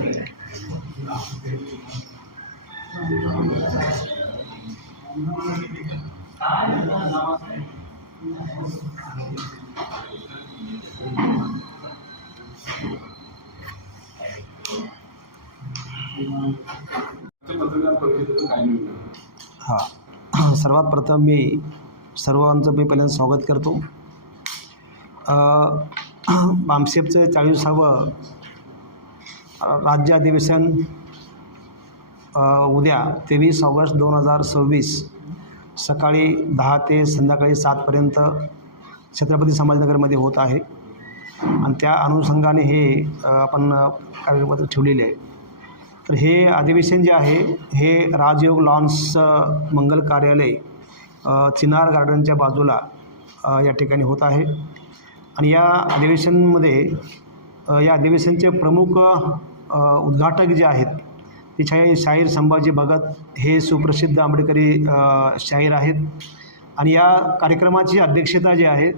हां, सर्वात प्रथम मी सर्वांचं पहिल्यांदा स्वागत करतो. बामसेफचं 40वे राज्य अधिवेशन उद्या 23 ऑगस्ट 2026 सकाळी 10 ते संध्याकाळी 7 पर्यंत छत्रपती संभाजीनगरमध्ये होत आहे आणि त्या अनुषंगाने हे आपण कार्यक्रम ठेवलेले आहे. तर हे अधिवेशन जे आहे हे राजयोग लॉन्स मंगल कार्यालय चिनार गार्डनच्या बाजूला या ठिकाणी होत आहे आणि या अधिवेशनचे प्रमुख उद्घाटक जे आहेत ते शाहीर संभाजी भगत हे सुप्रसिद्ध आंबेडकरी शाहीर आहेत आणि या कार्यक्रमाची अध्यक्षता जी आहे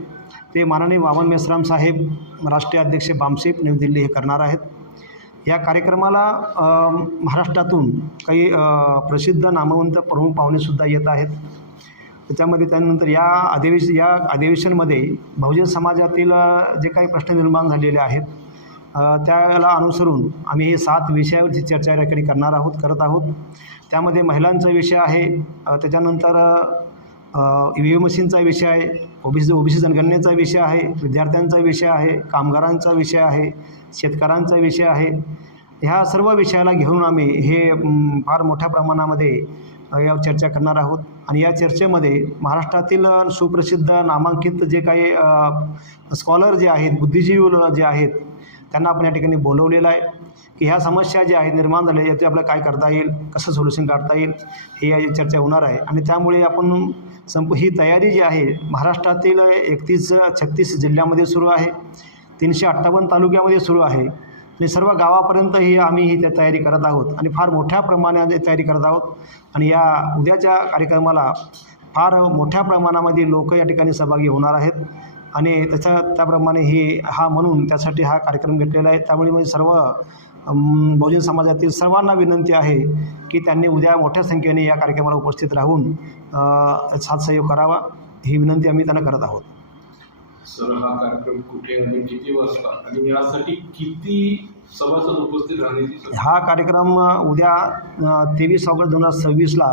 ते माननीय वामन मेश्राम साहेब राष्ट्रीय अध्यक्ष बामसेफ नवी दिल्ली हे करणार आहेत. या कार्यक्रमाला महाराष्ट्रातून काही प्रसिद्ध नामवंत प्रमुख पाहुणेसुद्धा येत आहेत. त्याच्यामध्ये त्यानंतर या अधिवेशनमध्ये बहुजन समाजातील जे काही प्रश्न निर्माण झालेले आहेत त्याला अनुसरून आम्ही हे 7 विषयावरची चर्चा या ठिकाणी करत आहोत. त्यामध्ये महिलांचा विषय आहे, त्याच्यानंतर EVM मशीनचा विषय आहे, ओबीसी जनगणनेचा विषय आहे, विद्यार्थ्यांचा विषय आहे, कामगारांचा विषय आहे, शेतकऱ्यांचा विषय आहे. ह्या सर्व विषयाला घेऊन आम्ही हे फार मोठ्या प्रमाणामध्ये या चर्चा करणार आहोत आणि या चर्चेमध्ये महाराष्ट्रातील सुप्रसिद्ध नामांकित जे काही स्कॉलर जे आहेत, बुद्धिजीवी जे आहेत त्यांना आपण या ठिकाणी बोलवलेलं आहे की ह्या समस्या ज्या आहेत निर्माण झाल्या याचे आपल्याला काय करता येईल, कसं सोल्युशन काढता येईल हे या चर्चा होणार आहे. आणि त्यामुळे आपण ही तयारी जी आहे महाराष्ट्रातील 36 जिल्ह्यामध्ये सुरू आहे, 358 तालुक्यामध्ये सुरू आहे आणि सर्व गावापर्यंत आम्ही ही तयारी करत आहोत आणि फार मोठ्या प्रमाणात तयारी करत आहोत आणि या उद्याच्या कार्यक्रमाला फार मोठ्या प्रमाणामध्ये लोक या ठिकाणी सहभागी होणार आहेत आणि त्याप्रमाणे म्हणून त्यासाठी हा कार्यक्रम घेतलेला आहे. त्यामुळे म्हणजे सर्व बहुजन समाजातील सर्वांना विनंती आहे की त्यांनी उद्या मोठ्या संख्येने या कार्यक्रमाला उपस्थित राहून साथ सहयोग करावा ही विनंती आम्ही त्यांना करत आहोत. सर, हा कार्यक्रम कुठे आणि किती वाजता आणि यासाठी किती सभासद उपस्थित राहण्याची? हा कार्यक्रम उद्या 23 ऑगस्ट 2026ला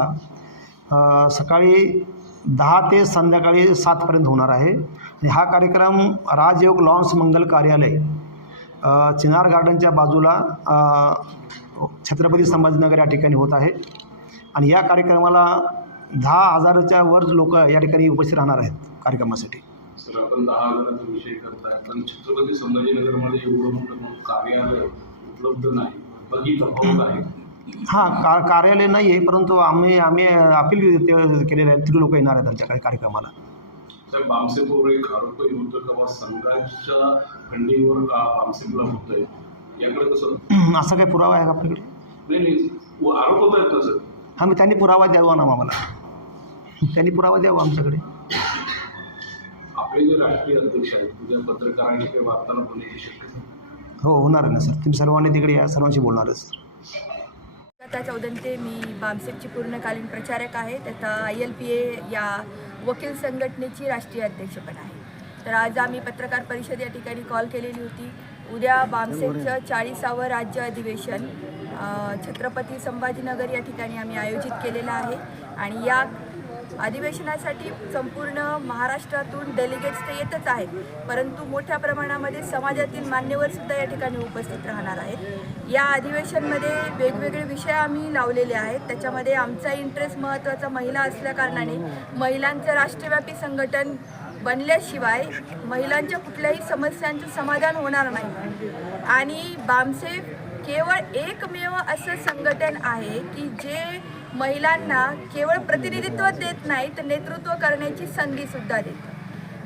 सकाळी 10 ते संध्याकाळी 7 पर्यंत होणार आहे आणि हा कार्यक्रम राजयोग लॉन्स मंगल कार्यालय चिनार गार्डनच्या बाजूला छत्रपती संभाजीनगर या ठिकाणी होत आहे आणि या कार्यक्रमाला 10,000च्या वर लोक या ठिकाणी उपस्थित राहणार आहेत कार्यक्रमासाठी. सर, आपण 10,000चा विषय करताय पण छत्रपती संभाजीनगरमध्ये एवढं मोठं कार्यालय उपलब्ध नाही, बाकी तफावत आहे. हां, कार्यालय नाही आहे परंतु आम्ही अपील केलेलं आहे, तिथे लोक येणार आहेत आमच्याकडे कार्यक्रमाला. सर, बामसेफवर एक आरोप होतं का संघाच्या फंडिंगवर बामसेफला होत आहे, याकडे कसं? असा काही पुरावा आहे का आपल्याकडे? नाही, आरोप होत आहेत ना सर? हां, मी त्यांनी पुरावा द्यावा ना आम्हाला, त्यांनी पुरावा द्यावा आमच्याकडे. आपले जे राष्ट्रीय अध्यक्ष आहेत उद्या पत्रकारांशी काही वार्तालाप होण्याची शक्यता? हो, होणार आहे ना सर. तुम्ही सर्वांनी तिकडे या, सर्वांशी बोलणार आहे सर. चौदंते मी बामसेफची पूर्णकालीन प्रचारक आहे, तथा ILPA या वकील संघटनेची राष्ट्रीय अध्यक्ष पण आहे. तर आज आम्ही पत्रकार परिषद या ठिकाणी कॉल केलेली होती. उद्या बामसेफचं 40वे राज्य अधिवेशन छत्रपती संभाजीनगर या ठिकाणी आम्ही आयोजित केलेलं आहे आणि या अधिवेशनासाठी संपूर्ण महाराष्ट्रातून डेलिगेट्स तर येतच आहेत, परंतु मोठ्या प्रमाणामध्ये समाजातील मान्यवरसुद्धा या ठिकाणी उपस्थित राहणार आहेत. या अधिवेशनमध्ये वेगवेगळे विषय आम्ही लावलेले आहेत. त्याच्यामध्ये आमचा इंटरेस्ट महत्त्वाचा महिला असल्याकारणाने महिलांचं राष्ट्रव्यापी संघटन बनल्याशिवाय महिलांच्या कुठल्याही समस्यांचं समाधान होणार नाही आणि बामसेफ केवळ एकमेव असं संघटन आहे की जे महिलांना केवळ प्रतिनिधित्व देत नाही तर नेतृत्व करण्याची संधीसुद्धा देतं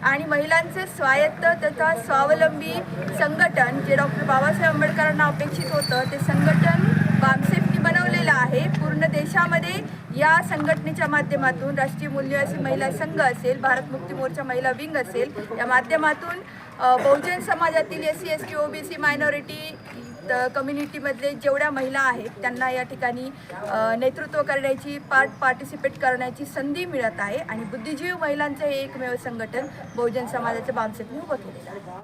आणि महिलांचे स्वायत्त तथा स्वावलंबी संघटन जे डॉक्टर बाबासाहेब आंबेडकरांना अपेक्षित होतं ते संघटन बामसेफनी बनवलेलं आहे. पूर्ण देशामध्ये या संघटनेच्या माध्यमातून राष्ट्रीय मूल्यवासी महिला संघ असेल, भारत मुक्ती मोर्चा महिला विंग असेल, या माध्यमातून बहुजन समाजातील SC ST OBC मायनॉरिटी कम्युनिटीमधले जेवढ्या महिला आहेत त्यांना या ठिकाणी नेतृत्व करण्याची पार्टिसिपेट करण्याची संधी मिळत आहे आणि बुद्धिजीवी महिलांचं हे एकमेव संघटन बहुजन समाजाच्या बामसेकने उभं केलेलं आहे.